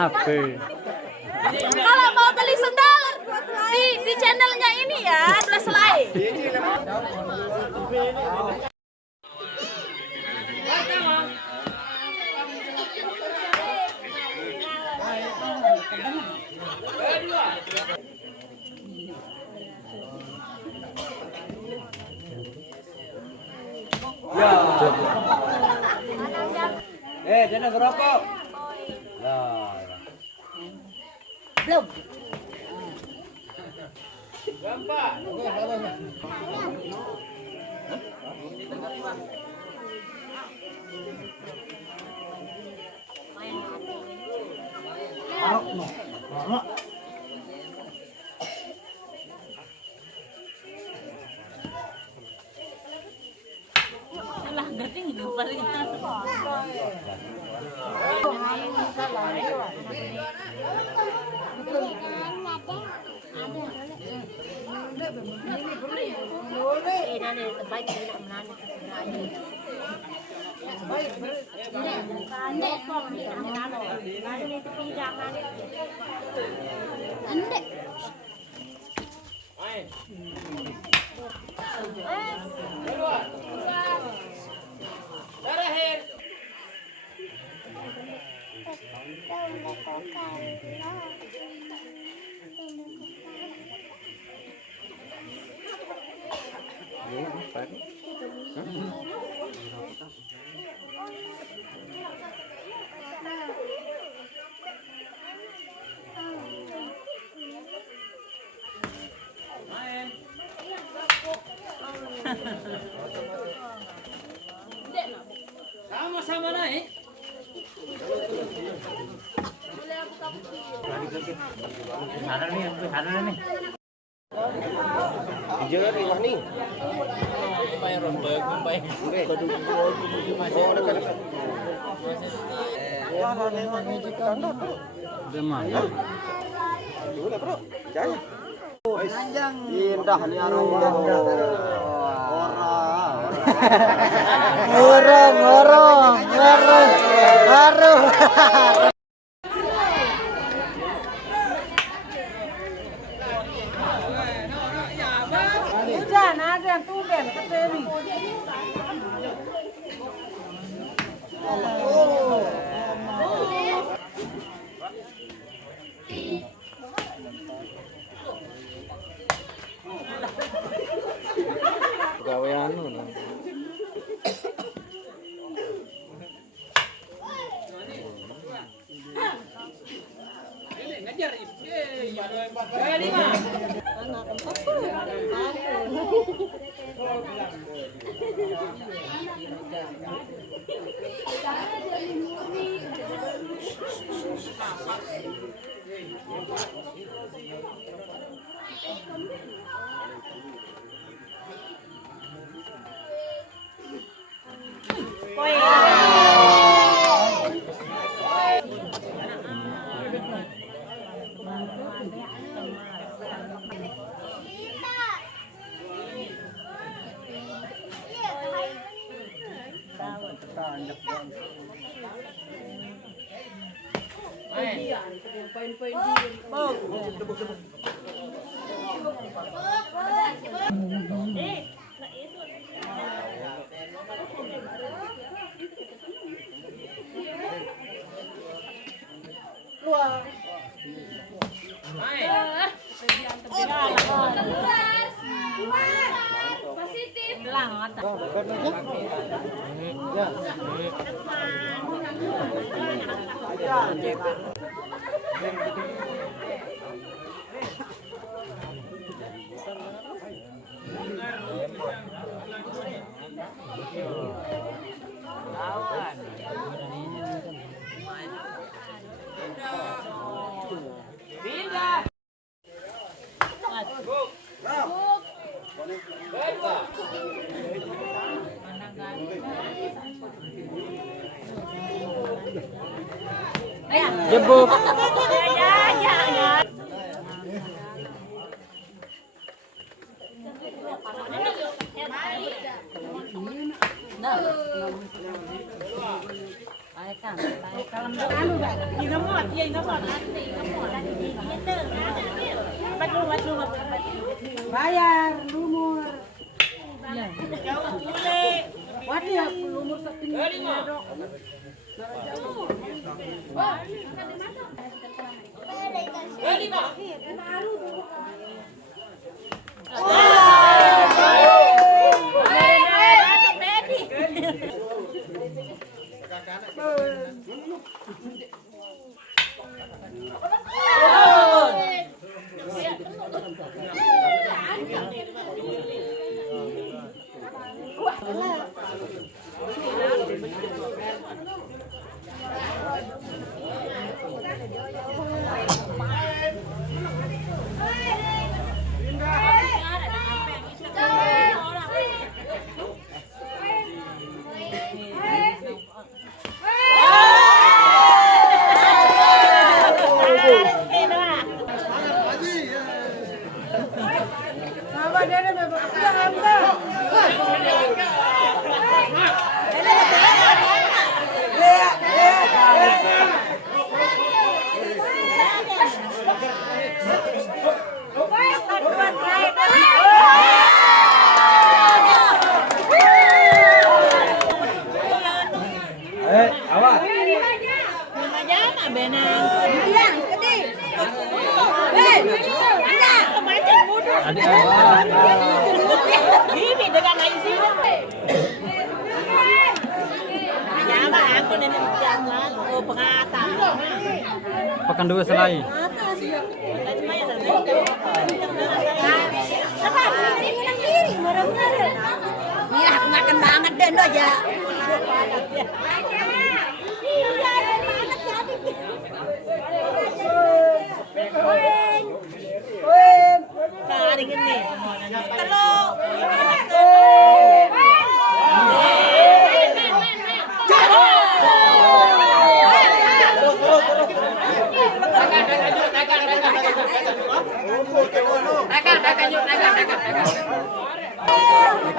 Apa? Kalau mau beli sendal di channelnya ini ya, Blaslay. Jangan ngerokok. Lah. Belum. Gampang. Alah, gating itu paling. Sama-sama naik. Sana nih, sana nih. Hijau nih, wah nih. Kumpay rombak, kumpay. Oh, dekat-dekat. Udah mana? Udah, Bro. Jangan. Indah nih arwah. Ngorong. Hujan ada yang tumben ketemi. Gawean lu. Jebuk. Bayar lumur. Wadi ya lumur setinggi. Gini dengan isi. Nyama aku nenek jangan pengata. Pakan dua selai. Iya, aku makan banget deh lo aja. Hari ini. Telur.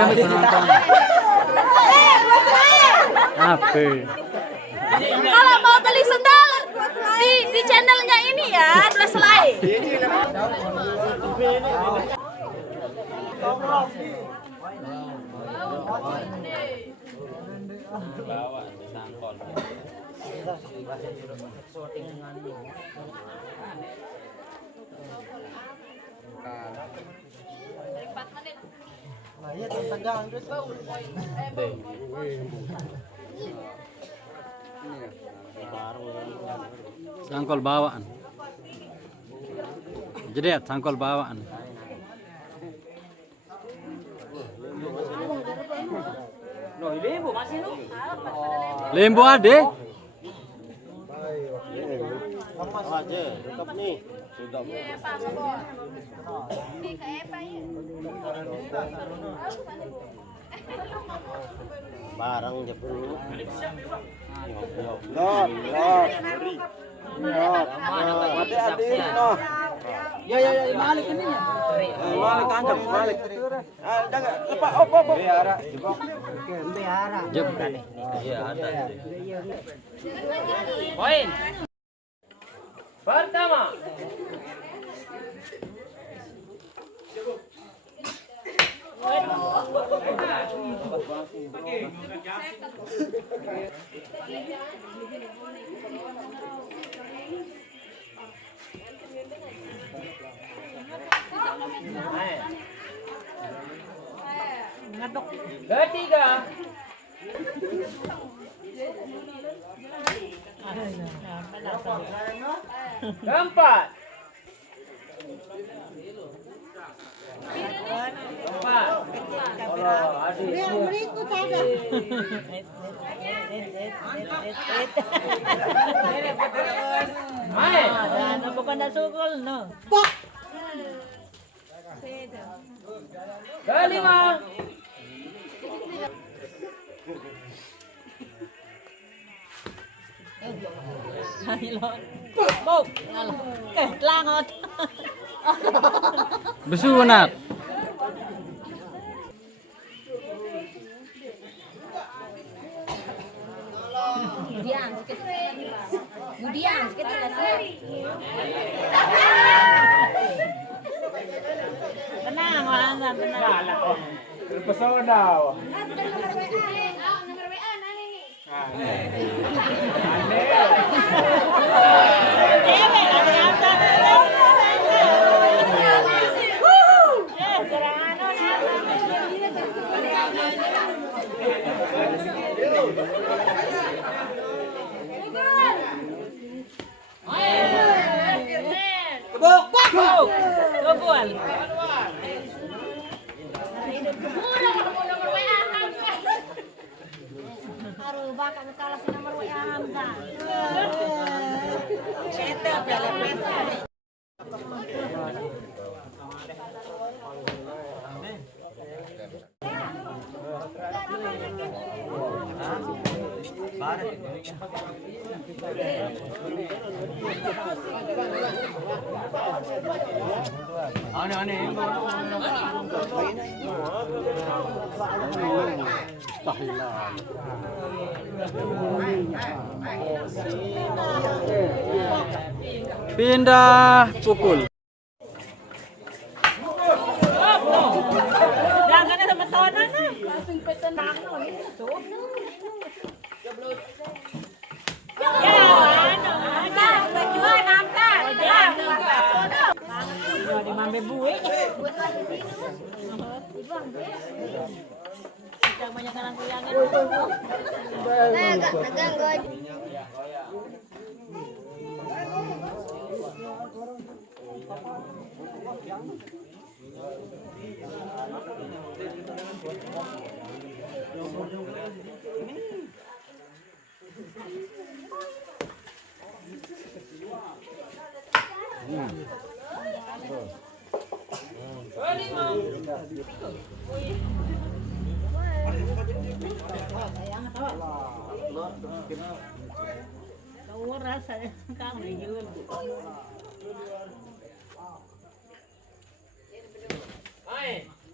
Kami penonton. Apa? Kalau mau beli sendal di channelnya ini ya, dua selai. Bawa sangkol. Sangkol bawaan. Jedet sangkol bawaan. Lembu ade. Aja, tetap nih. Sudah. Barang aja dulu. Lot. Adik-adik noh. Ya, balik ini ya. Balik angkat, balik. Ah, jangan lupa op. Biara, jebok. Biara. Jep. Iya, ada. Poin. Pertama. Ketiga. Keempat. Berikut ada. Ano po ka nasukol, no? Kelima. Hilon. Bok. Langot. Besunat. Diang. Kemudian kita selesai. Tenang, Wanda, tenang. Terpesona. Nomor WA nani. Cewek lagi apa? Aduh, bakal kalah si nomor WA Hamzah. Pindah pukul. Jangan ada metonan nih. Langsung petenang nih. Ya, ada tujuan nampak. Di mambe buih. Jangan banyak kanan kuyangan. Kau rasa kang yun.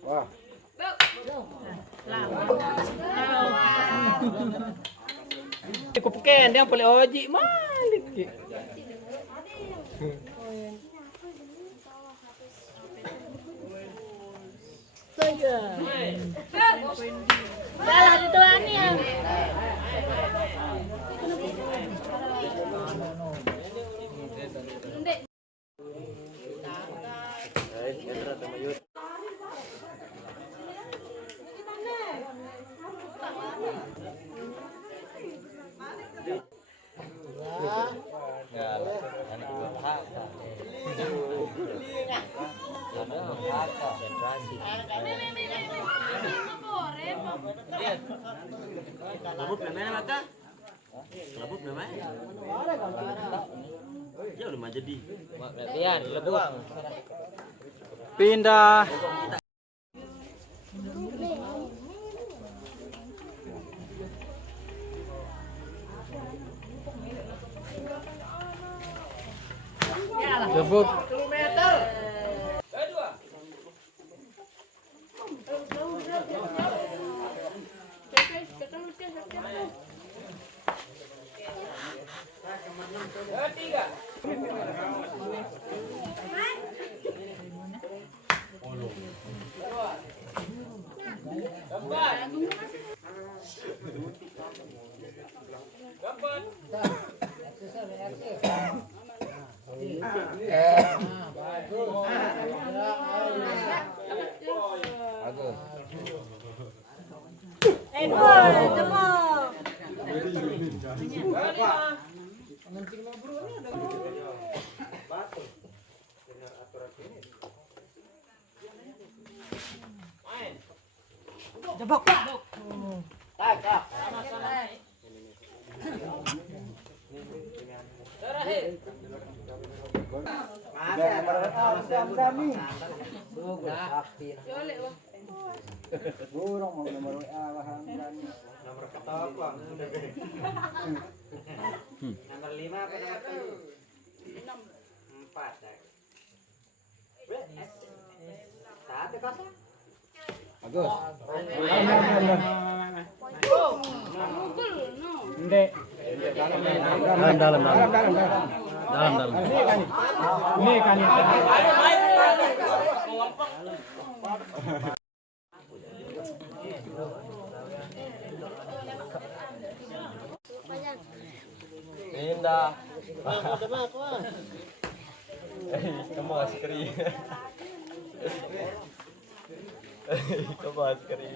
Wah. Kupuken dia boleh oji malik. Salah di tuannya. Labut namanya maka? Labut namanya? Ya udah mah jadi. Lian, lebut. Pindah. Jebuk. Nomor 5 apa nomor 7? 4. Satu kosong. Bagus. Dalam. Ini kan itu. Pindah. Kamu askeri. Kamu askeri.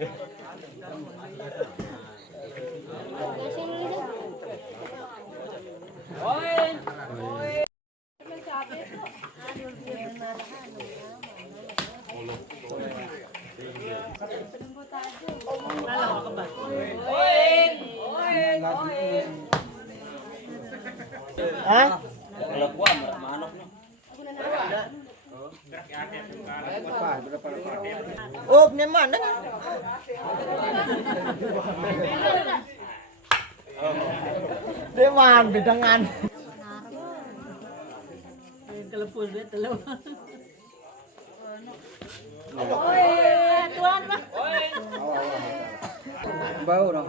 Oh, ni mana? Dia man bidangan. Kelepul dia telur. Tuan mah. Bau dong.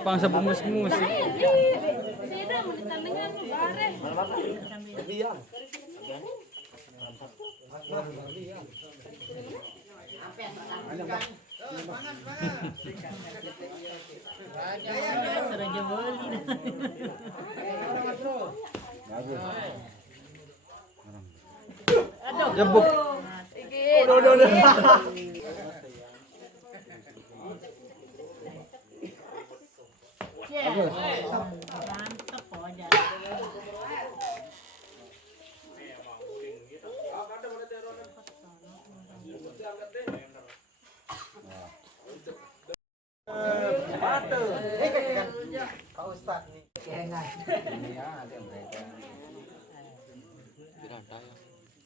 Pang sebumus-mus. Tidak menitandingan bare. Jebuk. Mantap aja.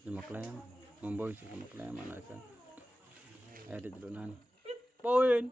Maklem, membawa si maklem mana kan? Ada jelunan. Poin.